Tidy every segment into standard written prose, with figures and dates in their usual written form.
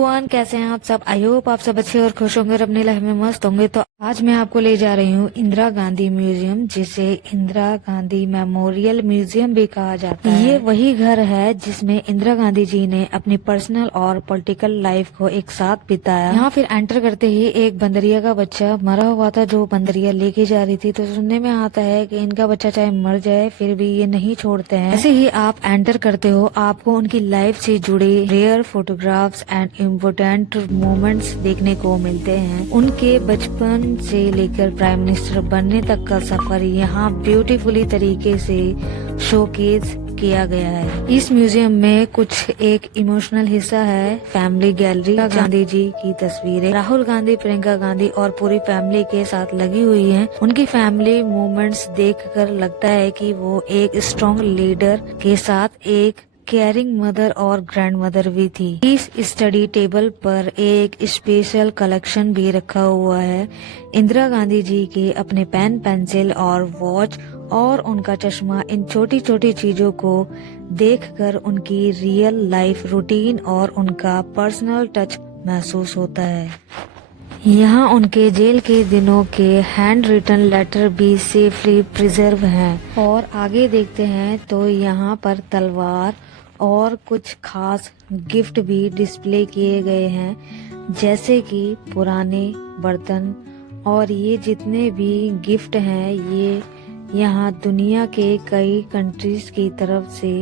Everyone, कैसे हैं आप सब। आई होप आप सब अच्छे और खुश होंगे और अपनी लाइफ में मस्त होंगे। तो आज मैं आपको ले जा रही हूँ इंदिरा गांधी म्यूजियम, जिसे इंदिरा गांधी मेमोरियल म्यूजियम भी कहा जाता है। ये वही घर है जिसमें इंदिरा गांधी जी ने अपनी पर्सनल और पॉलिटिकल लाइफ को एक साथ बिताया। यहाँ फिर एंटर करते ही एक बंदरिया का बच्चा मरा हुआ था जो बंदरिया लेके जा रही थी। तो सुनने में आता है कि इनका बच्चा चाहे मर जाए फिर भी ये नहीं छोड़ते हैं। ऐसे ही आप एंटर करते हो, आपको उनकी लाइफ से जुड़े rare photographs and important moments देखने को मिलते हैं। उनके बचपन से लेकर प्राइम मिनिस्टर बनने तक का सफर यहाँ ब्यूटीफुली तरीके से शोकेस किया गया है। इस म्यूजियम में कुछ एक इमोशनल हिस्सा है फैमिली गैलरी। गांधी जी की तस्वीरें राहुल गांधी, प्रियंका गांधी और पूरी फैमिली के साथ लगी हुई हैं। उनकी फैमिली मूवमेंट्स देखकर लगता है कि वो एक स्ट्रॉन्ग लीडर के साथ एक केयरिंग मदर और ग्रैंड मदर भी थी। इस स्टडी टेबल पर एक स्पेशल कलेक्शन भी रखा हुआ है। इंदिरा गांधी जी के अपने पेन, पेंसिल और वॉच और उनका चश्मा, इन छोटी छोटी चीजों को देखकर उनकी रियल लाइफ रूटीन और उनका पर्सनल टच महसूस होता है। यहाँ उनके जेल के दिनों के हैंड रिटन लेटर भी सेफली प्रिजर्व हैं। और आगे देखते हैं तो यहाँ पर तलवार और कुछ खास गिफ्ट भी डिस्प्ले किए गए हैं, जैसे कि पुराने बर्तन। और ये जितने भी गिफ्ट हैं ये यहाँ दुनिया के कई कंट्रीज की तरफ से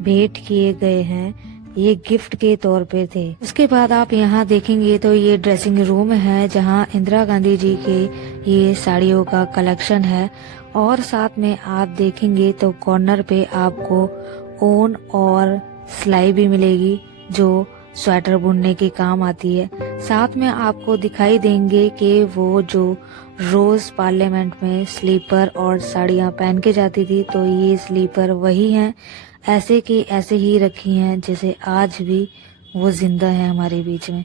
भेंट किए गए हैं, ये गिफ्ट के तौर पे थे। उसके बाद आप यहाँ देखेंगे तो ये ड्रेसिंग रूम है जहाँ इंदिरा गांधी जी के ये साड़ियों का कलेक्शन है। और साथ में आप देखेंगे तो कॉर्नर पे आपको ऊन और सिलाई भी मिलेगी जो स्वेटर बुनने के काम आती है। साथ में आपको दिखाई देंगे कि वो जो रोज पार्लियामेंट में स्लीपर और साड़ियाँ पहन के जाती थी, तो ये स्लीपर वही हैं, ऐसे की ऐसे ही रखी हैं जैसे आज भी वो जिंदा है हमारे बीच में।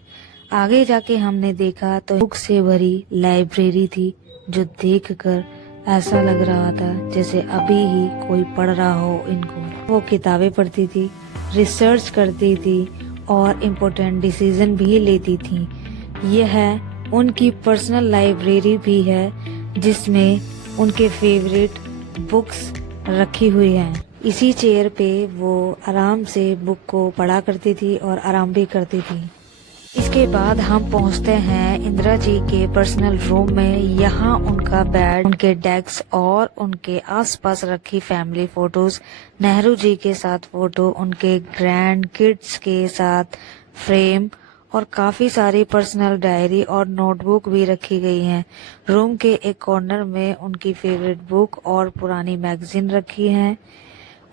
आगे जाके हमने देखा तो बुक से भरी लाइब्रेरी थी, जो देखकर ऐसा लग रहा था जैसे अभी ही कोई पढ़ रहा हो इनको। वो किताबें पढ़ती थी, रिसर्च करती थी और इम्पोर्टेंट डिसीजन भी लेती थी। यह उनकी पर्सनल लाइब्रेरी भी है जिसमें उनके फेवरेट बुक्स रखी हुई हैं। इसी चेयर पे वो आराम से बुक को पढ़ा करती थी और आराम भी करती थी। इसके बाद हम पहुंचते हैं इंदिरा जी के पर्सनल रूम में। यहाँ उनका बेड, उनके डेस्क और उनके आसपास रखी फैमिली फोटोज, नेहरू जी के साथ फोटो, उनके ग्रैंड किड्स के साथ फ्रेम और काफी सारी पर्सनल डायरी और नोटबुक भी रखी गई हैं। रूम के एक कॉर्नर में उनकी फेवरेट बुक और पुरानी मैगजीन रखी है।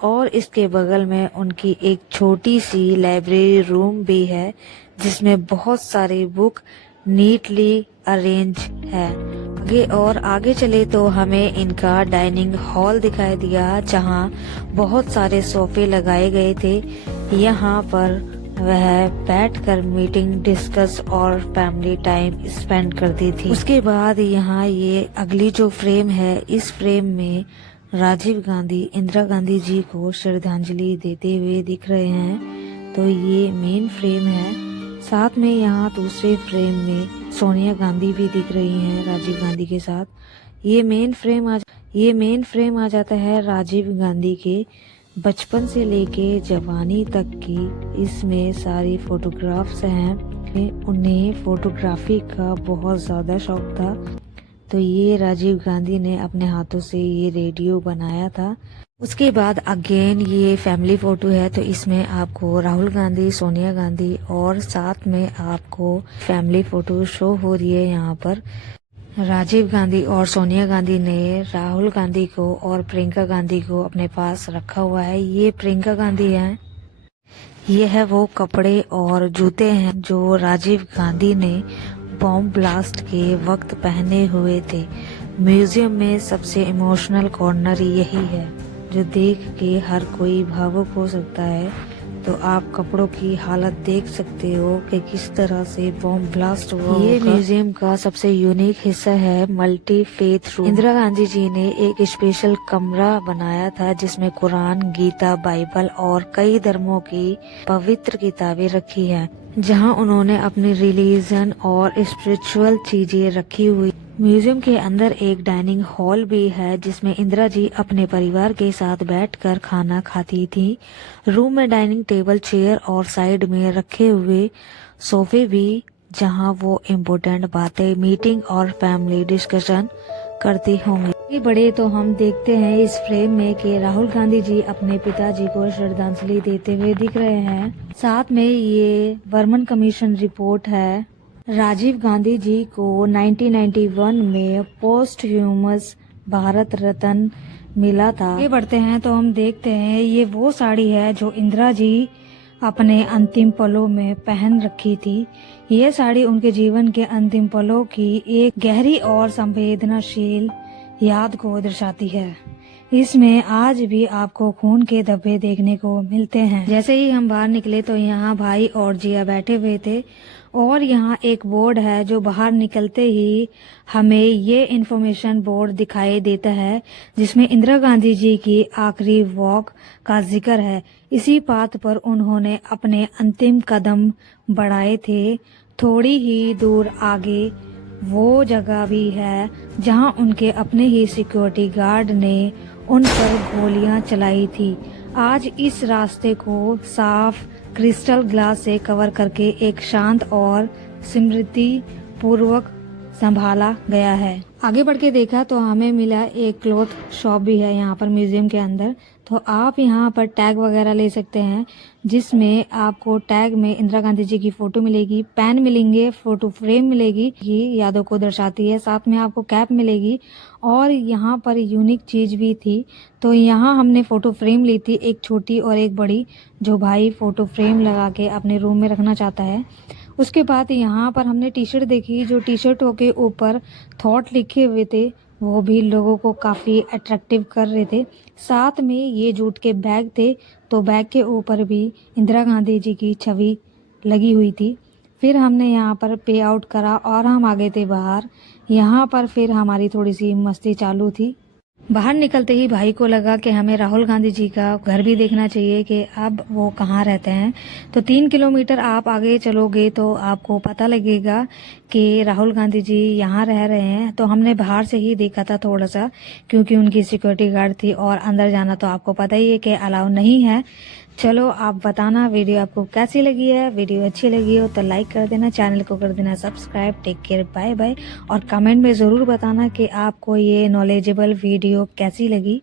और इसके बगल में उनकी एक छोटी सी लाइब्रेरी रूम भी है जिसमें बहुत सारी बुक नीटली अरेंज है। आगे चले तो हमें इनका डाइनिंग हॉल दिखाई दिया जहां बहुत सारे सोफे लगाए गए थे। यहाँ पर वह बैठकर मीटिंग, डिस्कस और फैमिली टाइम स्पेंड करती थी। उसके बाद यहाँ ये अगली जो फ्रेम है, इस फ्रेम में राजीव गांधी इंदिरा गांधी जी को श्रद्धांजलि देते हुए दिख रहे हैं, तो ये मेन फ्रेम है। साथ में यहाँ दूसरे फ्रेम में सोनिया गांधी भी दिख रही हैं राजीव गांधी के साथ। ये मेन फ्रेम आ जाता है राजीव गांधी के बचपन से लेके जवानी तक की। इसमें सारी फोटोग्राफ्स हैं। उन्हें फोटोग्राफी का बहुत ज्यादा शौक था, तो ये राजीव गांधी ने अपने हाथों से ये रेडियो बनाया था। उसके बाद अगेन ये फैमिली फोटो है, तो इसमें आपको राहुल गांधी, सोनिया गांधी और साथ में आपको फैमिली फोटो शो हो रही है। यहाँ पर राजीव गांधी और सोनिया गांधी ने राहुल गांधी को और प्रियंका गांधी को अपने पास रखा हुआ है। ये प्रियंका गांधी है। ये है वो कपड़े और जूते हैं जो राजीव गांधी ने बॉम्ब ब्लास्ट के वक्त पहने हुए थे। म्यूजियम में सबसे इमोशनल कॉर्नर यही है, जो देख के हर कोई भावुक हो सकता है। तो आप कपड़ों की हालत देख सकते हो कि किस तरह से बॉम्ब ब्लास्ट हुआ। ये म्यूजियम का सबसे यूनिक हिस्सा है multi faith room. Indira Gandhi ji ने एक स्पेशल कमरा बनाया था जिसमें कुरान, गीता, बाइबल और कई धर्मों की पवित्र किताबें रखी हैं, जहां उन्होंने अपनी रिलीजन और स्पिरिचुअल चीजें रखी हुई। म्यूजियम के अंदर एक डाइनिंग हॉल भी है जिसमें इंदिरा जी अपने परिवार के साथ बैठकर खाना खाती थी। रूम में डाइनिंग टेबल, चेयर और साइड में रखे हुए सोफे भी, जहां वो इम्पोर्टेंट बातें, मीटिंग और फैमिली डिस्कशन करती होंगी। ये बड़े तो हम देखते हैं इस फ्रेम में कि राहुल गांधी जी अपने पिताजी को श्रद्धांजलि देते हुए दिख रहे हैं। साथ में ये बर्मन कमीशन रिपोर्ट है। राजीव गांधी जी को 1991 में पोस्ट ह्यूमस भारत रत्न मिला था। आगे बढ़ते हैं तो हम देखते हैं ये वो साड़ी है जो इंदिरा जी अपने अंतिम पलों में पहन रखी थी। ये साड़ी उनके जीवन के अंतिम पलों की एक गहरी और संवेदनशील याद को दर्शाती है। इसमें आज भी आपको खून के धब्बे देखने को मिलते हैं। जैसे ही हम बाहर निकले तो यहाँ भाई और जिया बैठे हुए थे और यहाँ एक बोर्ड है जो बाहर निकलते ही हमें ये इन्फॉर्मेशन बोर्ड दिखाई देता है जिसमें इंदिरा गांधी जी की आखिरी वॉक का जिक्र है। इसी पाथ पर उन्होंने अपने अंतिम कदम बढ़ाए थे। थोड़ी ही दूर आगे वो जगह भी है जहां उनके अपने ही सिक्योरिटी गार्ड ने उन पर गोलियां चलाई थी। आज इस रास्ते को साफ क्रिस्टल ग्लास से कवर करके एक शांत और स्मृति पूर्वक संभाला गया है। आगे बढ़ के देखा तो हमें मिला एक क्लॉथ शॉप भी है यहाँ पर म्यूजियम के अंदर। तो आप यहाँ पर टैग वगैरह ले सकते हैं जिसमें आपको टैग में इंदिरा गांधी जी की फोटो मिलेगी, पेन मिलेंगे, फोटो फ्रेम मिलेगी, ये यादों को दर्शाती है। साथ में आपको कैप मिलेगी और यहाँ पर यूनिक चीज भी थी। तो यहाँ हमने फोटो फ्रेम ली थी, एक छोटी और एक बड़ी, जो भाई फोटो फ्रेम लगा के अपने रूम में रखना चाहता है। उसके बाद यहाँ पर हमने टी शर्ट देखी जो टी शर्टों के ऊपर थॉट लिखे हुए थे, वो भी लोगों को काफ़ी अट्रैक्टिव कर रहे थे। साथ में ये जूट के बैग थे तो बैग के ऊपर भी इंदिरा गांधी जी की छवि लगी हुई थी। फिर हमने यहाँ पर पे आउट करा और हम आ गए थे बाहर। यहाँ पर फिर हमारी थोड़ी सी मस्ती चालू थी। बाहर निकलते ही भाई को लगा कि हमें राहुल गांधी जी का घर भी देखना चाहिए कि अब वो कहाँ रहते हैं। तो 3 किलोमीटर आप आगे चलोगे तो आपको पता लगेगा कि राहुल गांधी जी यहाँ रह रहे हैं। तो हमने बाहर से ही देखा था थोड़ा सा, क्योंकि उनकी सिक्योरिटी गार्ड थी और अंदर जाना तो आपको पता ही है कि अलाउ नहीं है। चलो आप बताना वीडियो आपको कैसी लगी है। वीडियो अच्छी लगी हो तो लाइक कर देना, चैनल को कर देना subscribe. Take care, bye bye. और कमेंट में ज़रूर बताना कि आपको ये नॉलेजेबल वीडियो कैसी लगी।